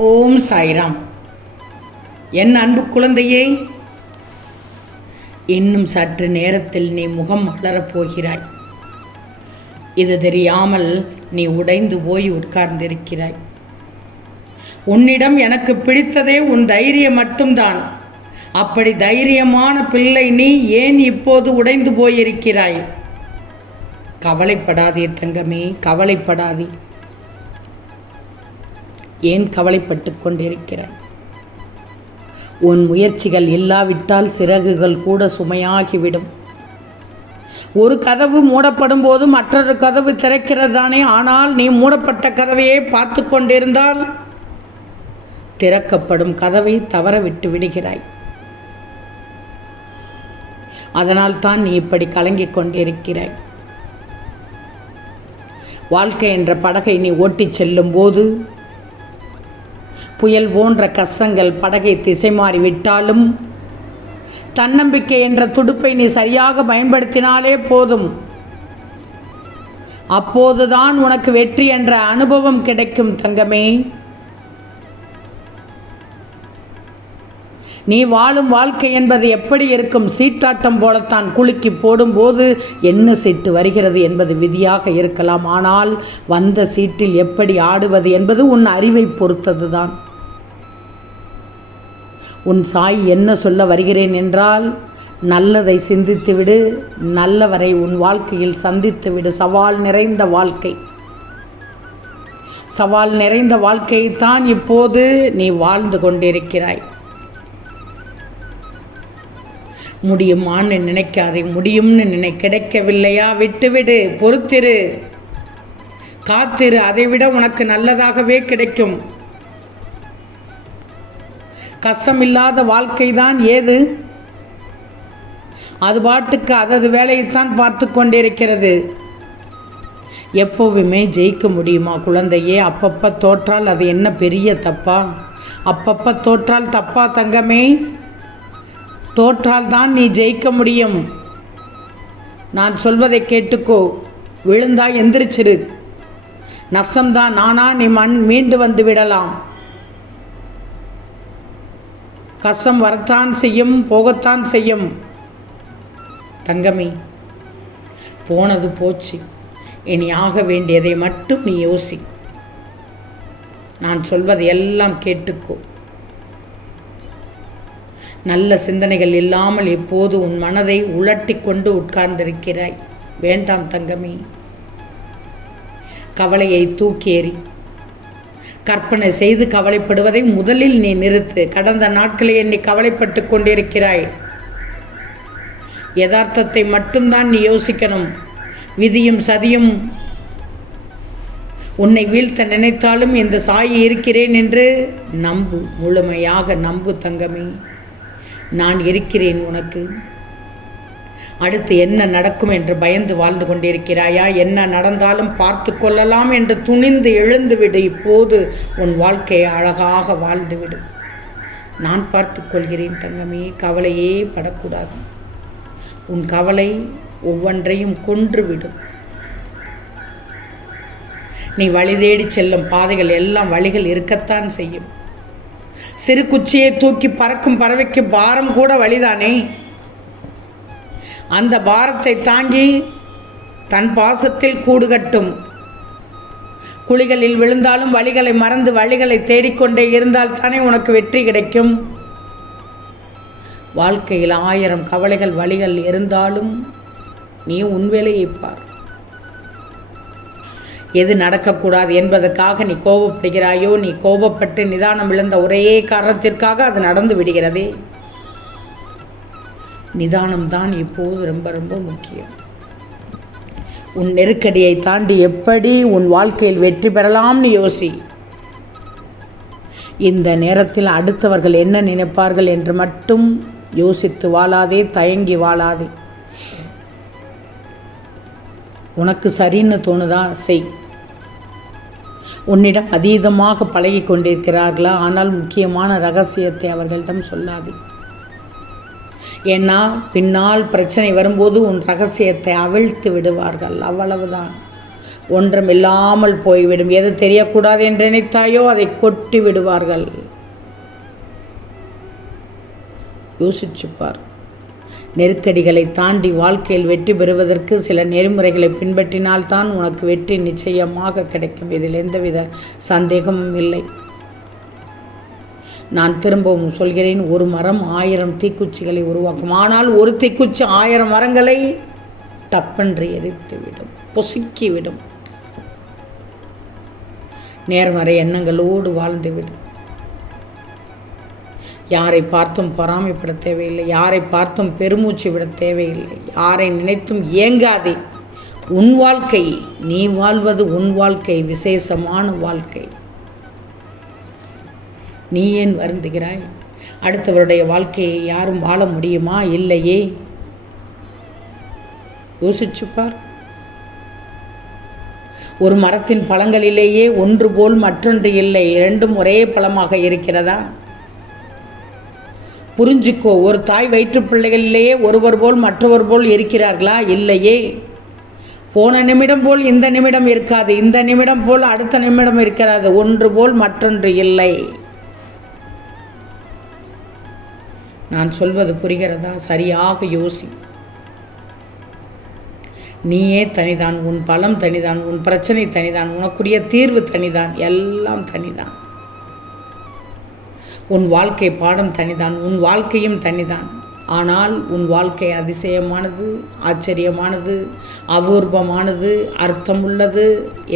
ஓம் சாய்ராம். என் அன்பு குழந்தையே, இன்னும் சற்று நேரத்தில் நீ முகம் மலரப் போகிறாய். இது தெரியாமல் நீ உடைந்து போய் உட்கார்ந்திருக்கிறாய். உன்னிடம் எனக்கு பிடித்ததே உன் தைரியம் மட்டும்தான். அப்படி தைரியமான பிள்ளை நீ ஏன் இப்போது உடைந்து போயிருக்கிறாய்? கவலைப்படாதே தங்கமே, கவலைப்படாதே. ஏன் கவலைப்பட்டு கொண்டிருக்கிறாய்? உன் முயற்சிகள் இல்லாவிட்டால் சிறகுகள் கூட சுமையாகிவிடும். ஒரு கதவு மூடப்படும் போது மற்றொரு கதவு திறக்கிறதானே. ஆனால் நீ மூடப்பட்ட கதவையே பார்த்து கொண்டிருந்தால் திறக்கப்படும் கதவை தவற விட்டு விடுகிறாய். அதனால் தான் நீ இப்படி கலங்கிக் கொண்டிருக்கிறாய். வாழ்க்கை என்ற படகை நீ ஓட்டிச் செல்லும் போது புயல் போன்ற கஷ்டங்கள் படகை திசை மாறிவிட்டாலும் தன்னம்பிக்கை என்ற துடுப்பை நீ சரியாக பயன்படுத்தினாலே போதும். அப்போதுதான் உனக்கு வெற்றி என்ற அனுபவம் கிடைக்கும் தங்கமே. நீ வாழும் வாழ்க்கை என்பது எப்படி இருக்கும்? சீட்டாட்டம் போலத்தான். குலுக்கி போடும்போது என்ன சீட்டு வருகிறது என்பது விதியாக இருக்கலாம். ஆனால் வந்த சீட்டில் எப்படி ஆடுவது என்பது உன் அறிவை பொறுத்தது தான். உன் சாய் என்ன சொல்ல வருகிறேன் என்றால், நல்லதை சிந்தித்துவிடு, நல்லவரை உன் வாழ்க்கையில் சந்தித்துவிடு. சவால் நிறைந்த வாழ்க்கை, சவால் நிறைந்த வாழ்க்கையைத்தான் இப்போது நீ வாழ்ந்து கொண்டிருக்கிறாய். முடியுமான்னு நினைக்காதே, முடியும்னு கிடைக்கவில்லையா? விட்டுவிடு, பொறுத்திரு, காத்திரு. அதைவிட உனக்கு நல்லதாகவே கிடைக்கும். கஷ்டமில்லாத வாழ்க்கை தான் ஏது? அது பாட்டுக்கு அதது வேலையைத்தான் பார்த்து கொண்டிருக்கிறது. எப்போவுமே ஜெயிக்க முடியுமா குழந்தையே? அப்பப்போ தோற்றால் அது என்ன பெரிய தப்பா? அப்பப்போ தோற்றால் தப்பா தங்கமே? தோற்றால் தான் நீ ஜெயிக்க முடியும். நான் சொல்வதை கேட்டுக்கோ. விழுந்தா எந்திரிச்சிரு. நஷ்டம்தான், நானா நீ மீண்டு வந்து விடலாம். கஷ்டம் வரத்தான் செய்யும், போகத்தான் செய்யும் தங்கமே. போனது போச்சு. இனி ஆக வேண்டியதை மட்டும் நீ யோசி. நான் சொல்வதை எல்லாம் கேட்டுக்கோ. நல்ல சிந்தனைகள் இல்லாமல் இப்போது உன் மனதை உலட்டி கொண்டு உட்கார்ந்திருக்கிறாய். வேண்டாம் தங்கமே. கவலையை தூக்கி எறி. கற்பனை செய்து கவலைப்படுவதை முதலில் நீ நிறுத்து. கடந்த நாட்களை எண்ணி கவலைப்பட்டு கொண்டிருக்கிறாய். யதார்த்தத்தை மட்டும்தான் நீ யோசிக்கணும். விதியும் சதியும் உன்னை வீழ்த்த நினைத்தாலும் இந்த சாயி இருக்கிறேன் என்று நம்பு. முழுமையாக நம்பு தங்கமே. நான் இருக்கிறேன் உனக்கு. அடுத்து என்ன நடக்கும் என்று பயந்து வாழ்ந்து கொண்டிருக்கிறாயா? என்ன நடந்தாலும் பார்த்து கொள்ளலாம் என்று துணிந்து எழுந்துவிடு. இப்போது உன் வாழ்க்கையை அழகாக வாழ்ந்துவிடு. நான் பார்த்து கொள்கிறேன் தங்கமே. கவலையே படக்கூடாது. உன் கவலை ஒவ்வொன்றையும் கொன்றுவிடும். நீ வழி தேடி செல்லும் பாதைகள் எல்லாம் வழிகள் இருக்கத்தான் செய்யும். சிறு குச்சியை தூக்கி பறக்கும் பறவைக்கு பாரம் கூட வழிதானே. அந்த பாரத்தை தாங்கி தன் பாசத்தில் கூடு கட்டும். குழிகளில் விழுந்தாலும் வழிகளை மறந்து வழிகளை தேடிக்கொண்டே இருந்தால் தானே உனக்கு வெற்றி கிடைக்கும். வாழ்க்கையில் 1000 கவலைகள் வழிகள் இருந்தாலும் நீ உன் வேலையை பார். எது நடக்கக்கூடாது என்பதற்காக நீ கோபப்படுகிறாயோ? நீ கோபப்பட்டு நிதானம் இழந்த ஒரே காரணத்திற்காக அது நடந்து விடுகிறதே. நிதானம்தான் இப்போது ரொம்ப ரொம்ப முக்கியம். உன் நெருக்கடியை தாண்டி எப்படி உன் வாழ்க்கையில் வெற்றி பெறலாம்னு யோசி. இந்த நேரத்தில் அடுத்தவர்கள் என்ன நினைப்பார்கள் என்று மட்டும் யோசித்து வாழாதே, தயங்கி வாழாதே. உனக்கு சரின்னு தோணுதா செய். உன்னிடம் அதீதமாக பழகி கொண்டிருக்கிறார்களா? ஆனால் முக்கியமான ரகசியத்தை அவர்களிடம் சொல்லாது. ஏன்னா பின்னால் பிரச்சனை வரும்போது உன் ரகசியத்தை அவிழ்த்து விடுவார்கள். அவ்வளவுதான். ஒன்றுமில்லாமல் போய்விடும். எது தெரியக்கூடாது என்று நினைத்தாயோ அதை கொட்டி விடுவார்கள். யோசிச்சுப்பார். நெருக்கடிகளை தாண்டி வாழ்க்கையில் வெற்றி பெறுவதற்கு சில நெறிமுறைகளை பின்பற்றினால்தான் உனக்கு வெற்றி நிச்சயமாக கிடைக்கும். இதில் எந்தவித சந்தேகமும் இல்லை. நான் திரும்பவும் சொல்கிறேன், ஒரு மரம் 1000 தீக்குச்சிகளை உருவாக்கும். ஆனால் ஒரு தீக்குச்சி 1000 மரங்களை டப்பென்று எரித்துவிடும், பொசுக்கிவிடும். நேர்மறை எண்ணங்களோடு வாழ்ந்துவிடும். யாரை பார்த்தும் பொறாமைப்பட தேவையில்லை. யாரை பார்த்தும் பெருமூச்சு விட தேவையில்லை. யாரை நினைத்தும் ஏங்காதே. உன் வாழ்க்கை, நீ வாழ்வது உன் வாழ்க்கை, விசேஷமான வாழ்க்கை. நீ ஏன் வருந்துகிறாய்? அடுத்தவருடைய வாழ்க்கையை யாரும் வாழ முடியுமா? இல்லையே. யோசிச்சுப்பார். ஒரு மரத்தின் பழங்களிலேயே ஒன்று போல் மற்றொன்று இல்லை, இரண்டும் ஒரே பழமாக இருக்கிறதா? புரிஞ்சுக்கோ. ஒரு தாய் வயிற்று பிள்ளைகளிலேயே ஒருவர் போல் மற்றவர் போல் இருக்கிறார்களா? இல்லையே. போன நிமிடம் போல் இந்த நிமிடம் இருக்காது, இந்த நிமிடம் போல் அடுத்த நிமிடம் இருக்கிறது. ஒன்று போல் மற்றொன்று இல்லை. நான் சொல்வது புரிகிறதா? சரியாக யோசி. நீயே தனிதான், உன் பலம் தனிதான், உன் பிரச்சனை தனிதான், உனக்குரிய தீர்வு தனிதான், எல்லாம் தனிதான். உன் வாழ்க்கை பாடம் தனிதான், உன் வாழ்க்கையும் தனிதான். ஆனால் உன் வாழ்க்கை அதிசயமானது, ஆச்சரியமானது, அபூர்வமானது, அர்த்தமுள்ளது,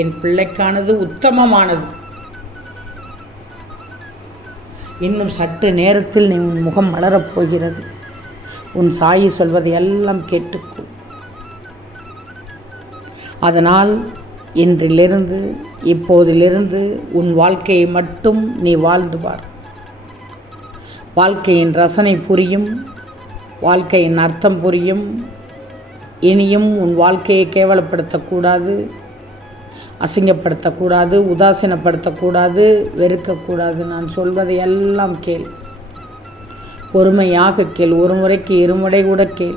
என் பிள்ளைக்கானது, உத்தமமானது. இன்னும் சற்று நேரத்தில் நீ உன் முகம் மலரப்போகிறது. உன் சாயி சொல்வதை எல்லாம் கேட்டுக்கோ. அதனால் இன்றிலிருந்து, இப்போதிலிருந்து உன் வாழ்க்கையை மட்டும் நீ வாழ்ந்து பார். வாழ்க்கையின் ரசனை புரியும், வாழ்க்கையின் அர்த்தம் புரியும். இனியும் உன் வாழ்க்கையை கேவலப்படுத்தக்கூடாது, அசிங்கப்படுத்தக்கூடாது, உதாசீனப்படுத்தக்கூடாது, வெறுக்கக்கூடாது. நான் சொல்வதை எல்லாம் கேள். பொறுமையாக கேள். ஒரு முறைக்கு இருமுறை கூட கேள்.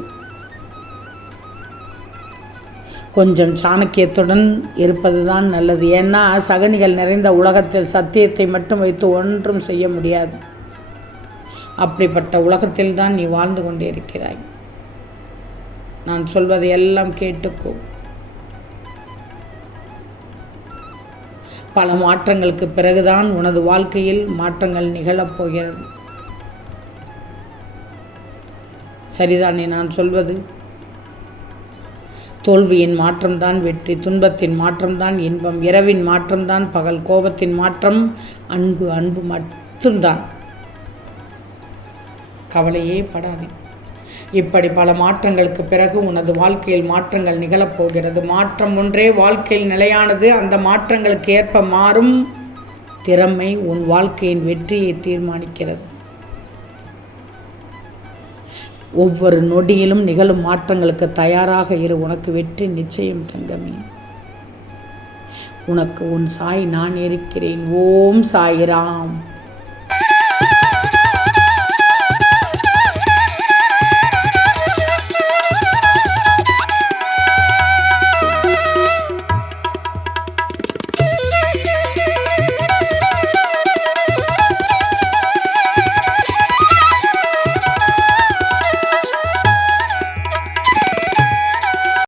கொஞ்சம் சாணக்கியத்துடன் இருப்பது தான் நல்லது. ஏன்னா சகனிகள் நிறைந்த உலகத்தில் சத்தியத்தை மட்டும் வைத்து ஒன்றும் செய்ய முடியாது. அப்படிப்பட்ட உலகத்தில் தான் நீ வாழ்ந்து கொண்டிருக்கிறாய். நான் சொல்வதை எல்லாம் கேட்டுக்கோ. பல மாற்றங்களுக்கு பிறகுதான் உனது வாழ்க்கையில் மாற்றங்கள் நிகழப்போகிறது. சரிதானே நான் சொல்வது? தோல்வியின் மாற்றம்தான் வெற்றி, துன்பத்தின் மாற்றம்தான் இன்பம், இரவின் மாற்றம்தான் பகல், கோபத்தின் மாற்றம் அன்பு, அன்பு மட்டும்தான். கவலையே படாதே. இப்படி பல மாற்றங்களுக்கு பிறகு உனது வாழ்க்கையில் மாற்றங்கள் நிகழப்போகிறது. மாற்றம் ஒன்றே வாழ்க்கையில் நிலையானது. அந்த மாற்றங்களுக்கு ஏற்ப மாறும் திறமை உன் வாழ்க்கையின் வெற்றியை தீர்மானிக்கிறது. ஒவ்வொரு நொடியிலும் நிகழும் மாற்றங்களுக்கு தயாராக இரு. உனக்கு வெற்றி நிச்சயம் தங்கமே. உனக்கு உன் சாய் நான் இருக்கிறேன். ஓம் சாய்ராம்.